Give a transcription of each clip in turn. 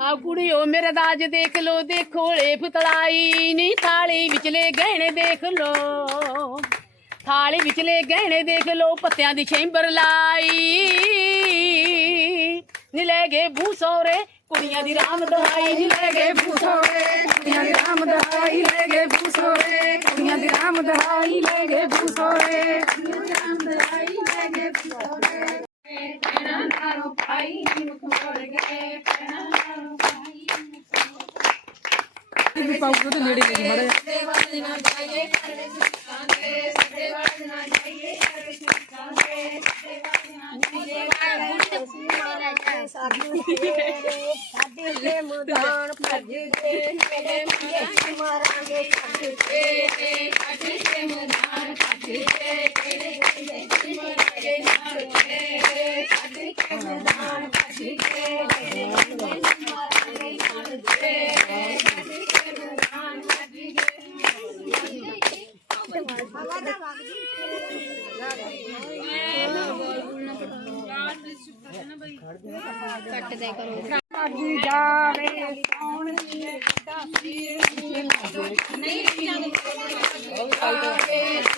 ਆ ਕੁੜੀਓ, ਮੇਰੇ ਦਾਜ ਦੇਖ ਲੋ ਦੇਖੋਲੇ ਫਤਲਾਈ ਨੀ ਥਾਲੀ ਵਿਚਲੇ ਗਹਿਣੇ ਦੇਖ ਲੋ। ਥਾਲੀ ਵਿਚਲੇ ਗਹਿਣੇ ਦੇਖ ਲੋ, ਪੱਤਿਆਂ ਦੀ ਛੇਂਬਰ ਲਾਈ। ਨੀ ਲੈ ਗਏ ਭੂਸੋਰੇ ਕੁੜੀਆਂ ਦੀ ਰਾਮ ਦਹਾਈ। ਨੀ ਲੈ ਗਏ ਭੂਸੋਰੇ ਕੁੜੀਆਂ ਦੀ ਰਾਮ ਦਹਾਈ। ਲੈ ਗਏ ਭੂਸੋਰੇ ਕੁੜੀਆਂ ਦੀ ਰਾਮ ਦਹਾਈ। ਲੈ ਗਏ ਭੂਸੋਰੇ ਪਾਉ ਤੇ ਨੇੜੇ ਲੈ Penanaro pai mukhorge penanaro pai mukhorge ये पाउच तो नेड़ी नहीं बड़े सेवाजना जाइए करे सुखाते सेवाजना जाइए करे सुखाते सेवाजना जाइए करे सुखाते साधु दिले मुदान भज दे ये मरांगे छट दे भज दे मुदान भज दे ये मरांगे छट दे भज दे मुदान भज दे ये मरांगे छट दे भज दे मुदान भज दे हवा दा वाग दी कट दे करो ਸਾਡੇ ਦੇ ਮੁਦਾਨ ਭੱਜ ਭੱਜੀ ਜਾਵੇ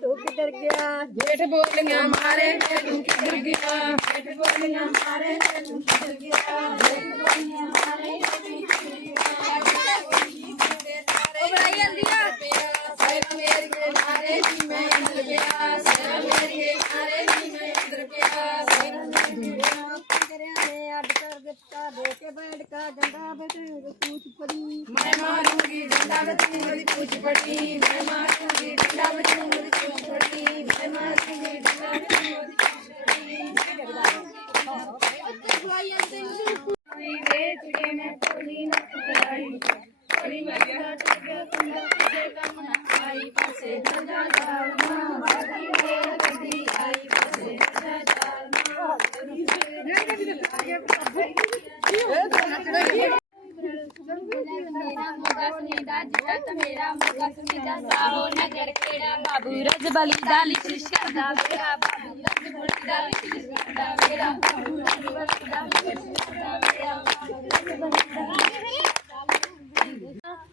तू किधर गया जेठ बोलियाँ मारे तू किधर गया। जेठ बोलियाँ मारे तू किधर गया। जेठ बोलियाँ मारे तू किधर गया।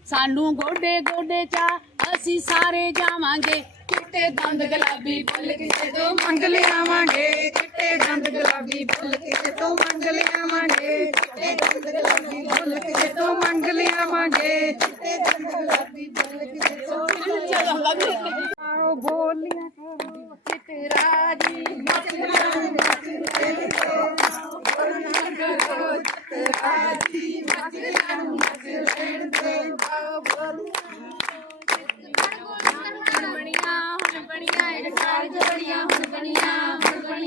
सानू गोडे गोडे चा असी सारे जावे ਦਾ ਲਿਸ਼ਿਸ਼ ਕਰਦਾ ਮੇਰਾ ਬਾਬੂ ਰਜਬਲੀ ਦਾ ਲਿਸ਼ਿਸ਼ ਕਰਦਾ ਮੇਰਾ ਸਾਨੂੰ ਗੋਡੇ ਗੋਡੇ ਚਾ ਅਸੀਂ ਸਾਰੇ ਜਾਵਾਂਗੇ ਚਿੱਟੇ ਦੰਦ ਗੁਲਾਬੀ ਫੁੱਲ ਕਿਸੇ ਤੋਂ ਮੰਗ ਲਿਆਵਾਂਗੇ ਚਿੱਟੇ ਦੰਦ ਗੁਲਾਬੀ ਫੁੱਲ ਕਿਸੇ ਤੋਂ ਮੰਗ ਲਿਆਵਾਂਗੇ ਚਿੱਟੇ ਦੰਦ ਗੁਲਾਬੀ ਫੁੱਲ ਕਿਸੇ ਤੋਂ ਮੰਗ ਲਿਆਵਾਂਗੇ ਚਿੱਟੇ ਦੰਦ ਗੁਲਾਬੀ ਫੁੱਲ ਕਿਸੇ ਤੋਂ ਆਓ ਬੋਲੀਆਂ ਕਰੋ ਚਿਤਰਾ ਜੀ ਬਣੀਆਂ हुनकणिया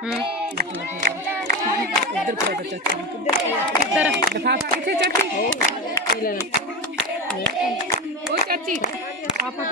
इधर पूरा चटनी इधर दिखा किसे चटनी ले ले ओ चाची पापा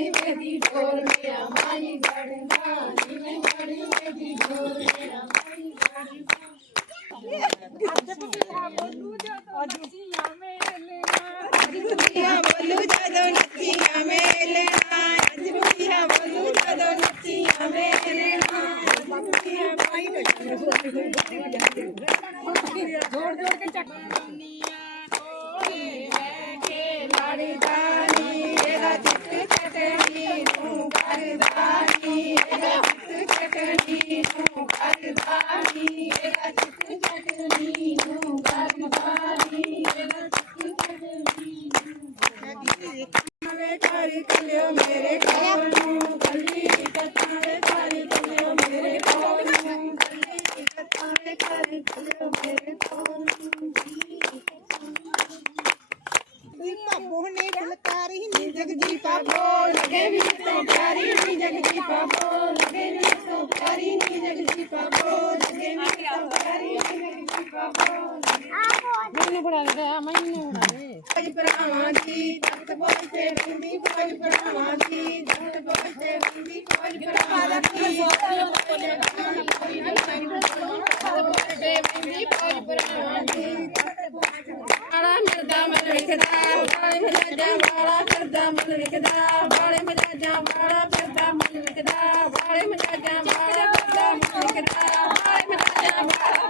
गई मेरी डोर मेरा माली गढ़ना मैं गढ़ी मेरी डोर मेरा माली गढ़ना नचिया मेलना बोलू जादो नचिया मेलना नचिया बोलू जादो नचिया मेलना नचिया माई गढ़ना जोड़ जोड़ के चक्कर जगदीपा बोहने फुलकारी नी जगदीपा बोल लगे नी तो प्यारी नी जगदीपा बोल लगे नी तो प्यारी नी जगदीपा बोल लगे नी तो प्यारी नी जगदीपा बोल। मैंने पढ़ा रहा है मैंने पढ़ा है आज प्रणामा जी तख्त बोल से बंदी आज प्रणामा जी तख्त बोल से बंदी आज प्रणामा जी तख्त बोल से बंदी आज प्रणामा जी तख्त ਵਾਲਾ ਮਿਲਦਾ ਮਨ ਵਿਖਦਾ, ਵਾਲੇ ਮਜਾਜਾ ਵਾਲਾ ਫਿਰਦਾ ਮਨ ਵਿਖਦਾ, ਵਾਲੇ ਮਜਾਜਾ ਵਾਲਾ ਫਿਰਦਾ ਮਨ ਵਿਖਦਾ, ਵਾਲੇ ਮਜਾਜਾ ਵਾਲਾ ਫਿਰਦਾ ਮਨ ਵਿਖਦਾ ਵਾਲੇ ਮਜਾਜਾ ਵਾਲਾ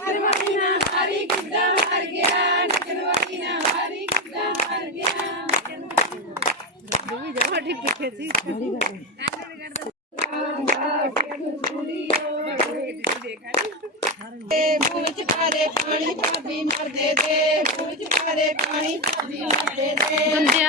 ਮਰ ਵਾਲੀ ਨਾ ਹਾਰੀ ਕਿੱਦਾਂ ਮਰ ਗਿਆ ਨਚਣ ਵਾਲੀ ਨਾ ਹਾਰੀ ਕਿੱਦਾਂ ਮਰ ਗਿਆ ਦੇ ਮੂੰਹ ਚ ਪਾਰੇ ਪਾਣੀ ਭਾਬੀ ਮਰਦੇ ਦੇ ਮੂੰਹ ਚ ਪਾਰੇ ਪਾਣੀ ਭਾਬੀ ਮਰਦੇ ਦੇ ਗੰਦਿਆ ਪਾਰੇ ਪਾਣੀ ਭਾਬੀ ਮਰਦੇ ਦੇ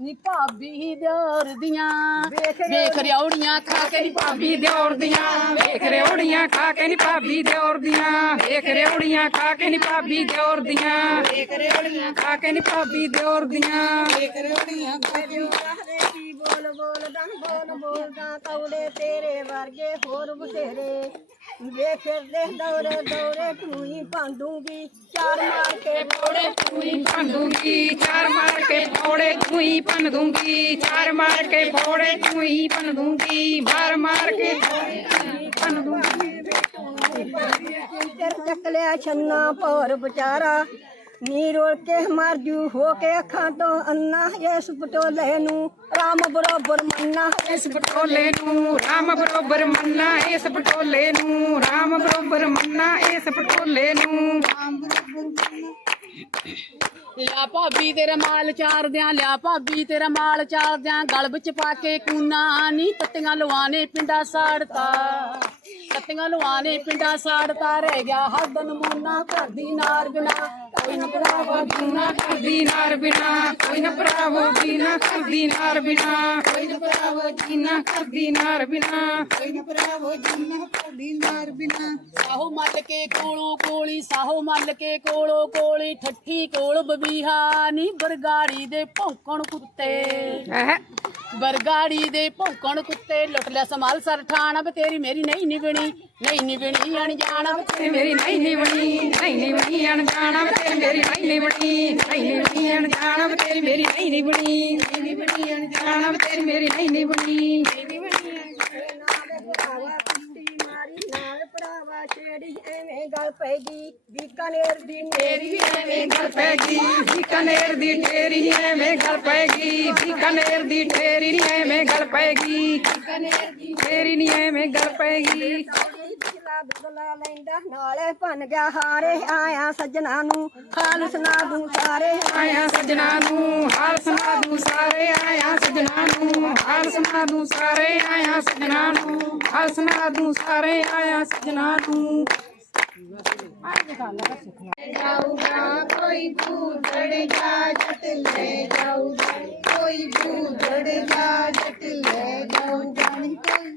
ਨੀ ਭਾਬੀ ਦਿਓਰ ਦੀਆਂ ਵੇਖ ਰਿਉੜੀਆਂ ਖਾ ਕੇ ਨੀ ਭਾਬੀ ਦਿਓਰ ਦੀਆਂ ਵੇਖ ਰਿਉੜੀਆਂ ਖਾ ਕੇ ਨੀ ਭਾਬੀ ਦਿਓਰ ਦੀਆਂ ਵੇਖ ਰਿਉੜੀਆਂ ਖਾ ਕੇ ਨੀ ਭਾਬੀ ਦਿਓਰ ਦੀਆਂ ਦੇਖ ਰੇੜੀਆਂ ਖਾ ਕੇ ਨੀ ਭਾਬੀ ਦਿਓਰ ਦੀਆਂ। ਦੇਖ ਰੇੜੀਆਂ ਖਾਜੂ ਕੀ ਬੋਲ ਬੋਲਦਾ ਬੋਲ ਬੋਲਦਾ ਕੌੜੇ ਤੇਰੇ ਵਰਗੇ ਹੋਰ ਬਥੇਰੇ। ਵੇ ਫਿਰਦੇ ਦੌਰੇ ਦੌਰੇ ਤੂੰ ਹੀ ਪਾਂਡੂਗੀ ਚਾਰ ਮਾਰ ਕੇ ਪੌੜੇ ਤੂੰ ਹੀ ਭੰਨ ਦੂੰਗੀ ਚਾਰ ਮਾਰ ਕੇ ਪੌੜੇ ਤੂੰ ਹੀ ਭੰਨ ਦੂੰਗੀ ਚਾਰ ਮਾਰ ਕੇ ਪੌੜੇ ਤੂੰ ਹੀ ਭੰਨ ਦੂੰਗੀ ਮਾਰ ਮਾਰ ਕੇ ਪੌੜੇ ਤੂੰ ਹੀ ਭੰਨ ਦੂੰਗੀ ਤੇਰ ਚੱਕ ਲਿਆ ਛੰਨਾ ਭੌਰ ਵਿਚਾਰਾ। ਨੀ ਰੋਲ ਕੇ ਮਰ ਜੂ, ਹੋ ਕੇ ਅੱਖਾਂ ਤੋਂ ਅੰਨਾ ਇਸ ਪਟੋਲੇ ਨੂੰ ਰਾਮ ਬਰੋਬਰ ਮੰਨਾ ਇਸ ਪਟੋਲੇ ਨੂੰ ਰਾਮ ਬਰੋਬਰ ਮੰਨਾ ਇਸ ਪਟੋਲੇ ਨੂੰ ਰਾਮ ਬਰੋਬਰ ਮੰਨਾ ਇਸ ਪਟੋਲੇ ਨੂੰ ਲਿਆ ਭਾਬੀ ਤੇਰਾ ਮਾਲ ਚਾਰਦਿਆਂ, ਲਿਆ ਭਾਬੀ ਤੇਰਾ ਮਾਲ ਚਾਰਦਿਆਂ, ਗਲ ਵਿੱਚ ਪਾ ਕੇ ਕੂਨਾ ਨੀ ਤੱਤੀਆਂ ਲਵਾਣੇ ਪਿੰਡਾ ਸਾੜਤਾ। ਤੱਤੀਆਂ ਲਵਾਣੇ ਪਿੰਡਾ ਸਾੜਤਾ, ਰਹਿ ਗਿਆ ਹੱਦ ਨਮੂਨਾ, ਘਰ ਦੀ ਨਾਰ ਬਿਨਾ। ਕੋਈ ਨਾ ਭਰਾਵਾ ਜੂਨਾ ਕਰਦੀ ਨਾਰ ਬਿਨਾ ਕੋਈ ਨਾ ਭਰਾਵੋ ਜੀਨਾ ਕਰਦੀ ਨਾਰ ਬਿਨਾ ਕੋਈ ਨਾ ਭਰਾਵੋ ਜੀਨਾ ਕਰਦੀ ਨਾਰ ਬਿਨਾ ਕੋਈ ਨਾ ਭਰਾਵੋ ਜਿੰਨਾ ਕਰਦੀ ਨਾਰ ਬਿਨਾ। ਸਾਹੋ ਮੱਲ ਕੇ ਕੋਲੋਂ ਕੋਲੀ ਸਾਹੋ ਮੱਲ ਕੇ ਕੋਲੋਂ ਕੋਲੀ ਠੱਠੀ ਕੋਲ ਬਬੀਹਾ ਨੀ ਬਰਗਾੜੀ ਦੇ ਭੌਂਕਣ ਕੁੱਤੇ। ਬਰਗਾੜੀ ਦੇ ਭੌਂਕਣ ਕੁੱਤੇ ਲੁੱਟ ਲਿਆ ਸਮਾਲ ਸਰ ਠਾਣਾ ਬੇ ਤੇਰੀ ਮੇਰੀ ਨਹੀਂ ਨਿਵਣੀ ਨਹੀਂ ਨਿਵਣੀ ਅਣਜਾਣਾ ਵੇ ਤੇ ਮੇਰੀ ਨਹੀਂ ਬਣੀ ਨਹੀਂ ਬਣੀ ਅਣਜਾਣਾ ਵੇ ਤੇਰੀ ਮੇਰੀ ਨਹੀਂ ਬਣੀ ਨਹੀਂ ਬਣੀ ਅਣਜਾਣਾ ਵੇ ਤੇਰੀ ਮੇਰੀ ਨਹੀਂ ਬਣੀ ਨਹੀਂ ਬਣੀ ਅਣਜਾਣਾ ਵੇ ਤੇਰੀ ਮੇਰੀ ਨਹੀਂ ਬਣੀ ਨਹੀਂ ਬਣੀ ਭਰਾਵਾ ਛੇੜੀ ਐਵੇਂ ਗੱਲ ਪੈਗੀ ਬੀਕਾਨੇਰ ਦੀ ਨੇਰੀ ਐਵੇਂ ਗੱਲ ਪੈਗੀ ਬੀਕਾਨੇਰ ਦੀ ਠੇਰੀ ਐਵੇਂ ਗੱਲ ਪੈਗੀ ਬੀਕਾਨੇਰ ਦੀ ਨੀ ਐਵੇਂ ਗੱਲ ਪੈਗੀ ਬੀਕਾਨੇਰ ਦੀ ਨੀ ਐਵੇਂ ਗੱਲ ਪੈਗੀ ਬਦਲਾ ਲੈਂਦਾ ਨਾਲੇ ਭੰਨ ਗਿਆ ਹਾਰੇ ਆਇਆ ਸੱਜਣਾ ਨੂੰ ਹਾਲ ਸੁਣਾ ਦੂੰ ਸਾਰੇ। ਆਇਆ ਸਜਣਾ ਨੂੰ ਹਾਲ ਸੁਣਾ ਦੂੰ ਸਾਰੇ ਆਇਆ ਸਜਣਾ ਨੂੰ ਹਾਲ ਸੁਣਾ ਦੂੰ ਸਾਰੇ ਆਇਆ ਸਜਣਾ ਨੂੰ ਹਾਲ ਸੁਣਾ ਦੂੰ ਸਾਰੇ ਆਇਆ ਸਜਣਾ ਨੂੰ। ਜਾਊਗਾ ਕੋਈ ਬੂਦੜ ਜਾ ਜੱਟ ਲੈ ਜਾਊਗਾ ਕੋਈ ਬੂਦੜ ਜਾ ਜੱਟ ਲੈ ਜਾਊਗਾ ਨੀ ਕੋਈ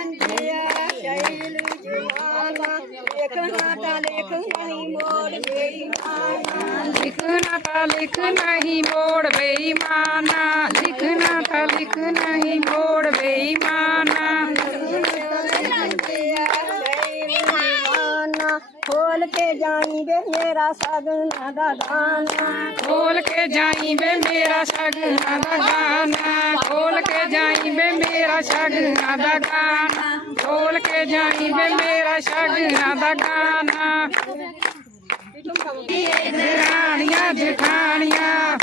संजया, शैल जुआवा लिखना ता, लिख नहीं मोड़ बेईमाना। लिखना ता, लिख नहीं मोड़ बेईमाना। लिखना ता, लिख नहीं खोल के जाई बे मेरा सगना दा गाना खोल के जाई बे मेरा सगना दा गाना खोल के जाई बे मेरा सगना दा गाना खोल के जाई बे मेरा सगना दा गाना ਰਾਣੀਆਂ ਜਠਾਣੀਆਂ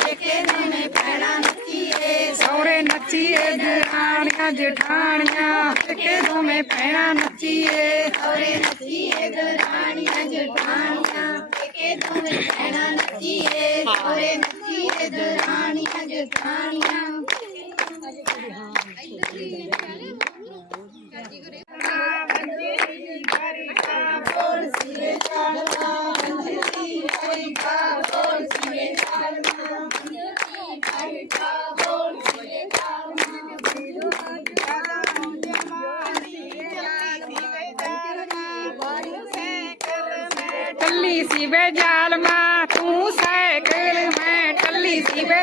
ਸੌਰੇ ਨੱਚੀਏ ਦਰਾਣੀਆਂ ਜਠਾਣੀਆਂ ਕਿ ਦੋਵੇਂ ਭੈਣਾਂ ਨੱਚੀਏ ਸੌਰੇ ਨੱਚੀਏ ਦਰਾਣੀਆਂ ਜਠਾਣੀਆਂ ਕਿ ਦੋਵੇਂ ਭੈਣਾਂ ਨੱਚੀਏ ਸੌਰੇ ਨੱਚੀਏ ਦਰਾਣੀਆਂ ਜਠਾਣੀਆਂ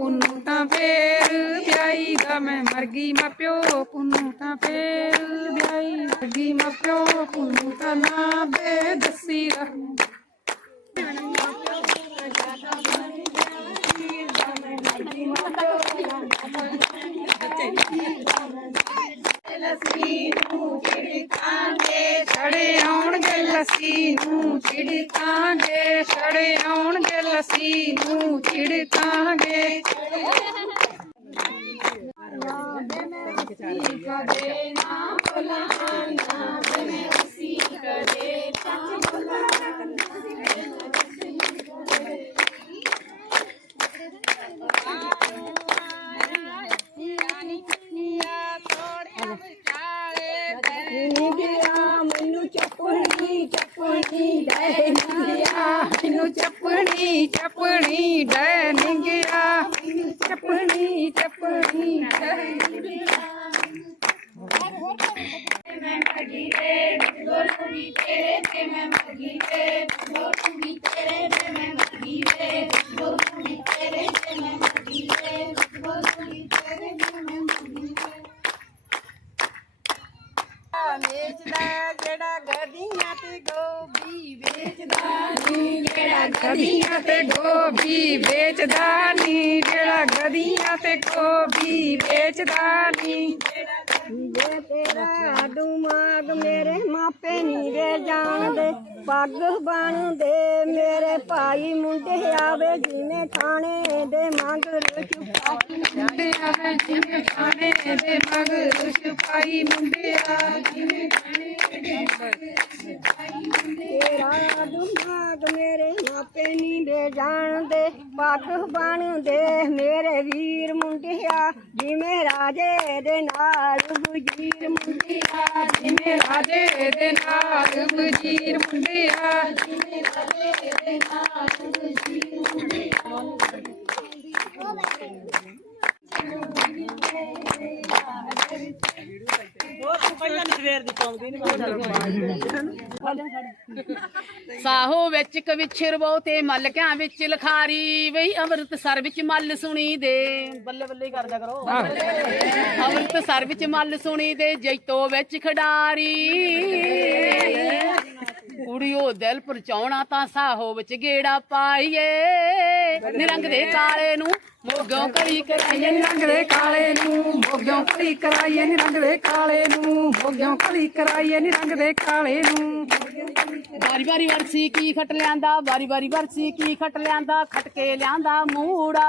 ਪੁੰਨੂ ਤਾਂ ਫੇਰ ਵਿਆਹੀ ਦਾ ਮੈਂ ਮਰਗੀ ਮਾਪਿਓ ਪੁੰਨੂ ਤਾਂ ਫੇਰ ਵਿਆਹੀ ਦਾ ਮੈਂ ਮਰਗੀ ਮਾਪਿਓ ਪੁੰਨੂ ਤਾਂ ਫੇਰ ਵਿਆਹੀ ਮਰਗੀ ਮਾਪਿਓ ਪੁੰਨੂ ਤਾਂ ਨਾ ਬੇ ਦੱਸੀ ਰਹੂੰ ਛੜੇ ਆਉਣਗੇ ਲੱਸੀ ਨੂੰ ਛਿੜਕਾਂਗੇ ਛੜੇ ਆਉਣਗੇ ਲੱਸੀ ਨੂੰ ਛਿੜਕਾਂਗੇ ਨੀ के मैं मर गई रे बोलूँगी तेरे के मैं मर गई रे बोलूँगी तेरे के मैं मर गई रे बोलूँगी तेरे के मैं मर गई रे आ बेचदा जेड़ा गदियाँ ते गोभी बेचदानी नी, जेड़ा गदियाँ ते गोभी बेचदानी नी, जेड़ा गदियाँ ते गोभी बेचदा ਭਾਈ ਮੁੰਡੇ ਆਵੇ ਜਿਵੇਂ ਥਾਣੇ ਦੇ ਮੰਗਰ ਚੁਪਾਈ ਮੁੰਡਿਆ ਵੇ ਜਿਵੇਂ ਖਾਣੇ ਦੇ ਛੁਪਾਈ ਸਿਪਾਹੀ ਮੁੰਡਿਆ ਜਿਵੇਂ ਤੇਰਾ ਦਿਮਾਗ ਮੇਰੇ ਮਾਪੇ ਨਹੀਂ ਵੇ ਜਾਣਦੇ ਪੱਗ ਬਣਦੇ ਮੇਰੇ ਵੀਰ ਮੁੰਡਿਆ, ਜਿਵੇਂ ਰਾਜੇ ਦੇ ਨਾਲ ਵਜ਼ੀਰ ਮੁੰਡਿਆ, ਜਿਵੇਂ ਰਾਜੇ ਦੇ ਨਾਲ ਵਜ਼ੀਰ ਮੁੰਡਿਆ। ਜਿਵੇਂ ਦੇ ਨਾਥੀ ਸਾਹੋ ਵਿੱਚ ਕਵਿਛਰ ਬਹੁਤੇ ਮਲਕਿਆਂ ਵਿੱਚ ਲਖਾਰੀ ਵਈ ਅੰਮ੍ਰਿਤਸਰ ਵਿੱਚ ਮੱਲ ਸੁਣੀ ਦੇ। ਬੱਲੇ ਬੱਲੇ ਕਰਦਾ ਕਰੋ। ਅੰਮ੍ਰਿਤਸਰ ਵਿੱਚ ਮੱਲ ਸੁਣੀ ਦੇ, ਜੈਤੋ ਵਿੱਚ ਖਿਡਾਰੀ। ਕੁੜੀਓ ਦਿਲ ਪਰਚਾਉਣਾ ਤਾਂ ਸਾਹੋ ਵਿੱਚ ਗੇੜਾ ਪਾਈਏ। ਨਿਰੰਗ ਦੇ ਕਾਲੇ ਨੂੰ ਮੋਗੋਂ ਕਲੀ ਕਰਾਈਏ, ਨਿਰੰਗ ਦੇ ਕਾਲੇ ਨੂੰ ਮੋਗਿਓ ਕਲੀ ਕਰਾਈਏ ਨੀ ਦੇ ਕਾਲੇ ਨੂੰ ਮੋਗਿਓ ਕਲੀ ਕਰਾਈਏ ਨੀ ਦੇ ਕਾਲੇ ਨੂੰ। ਵਾਰੀ ਵਾਰੀ ਵਰਸੀ ਕੀ ਖਟ ਲਿਆਂਦਾ, ਵਾਰੀ ਵਾਰੀ ਵਰਸੀ ਕੀ ਖਟ ਲਿਆਂਦਾ, ਖਟ ਕੇ ਲਿਆਂਦਾ ਮੂੜਾ।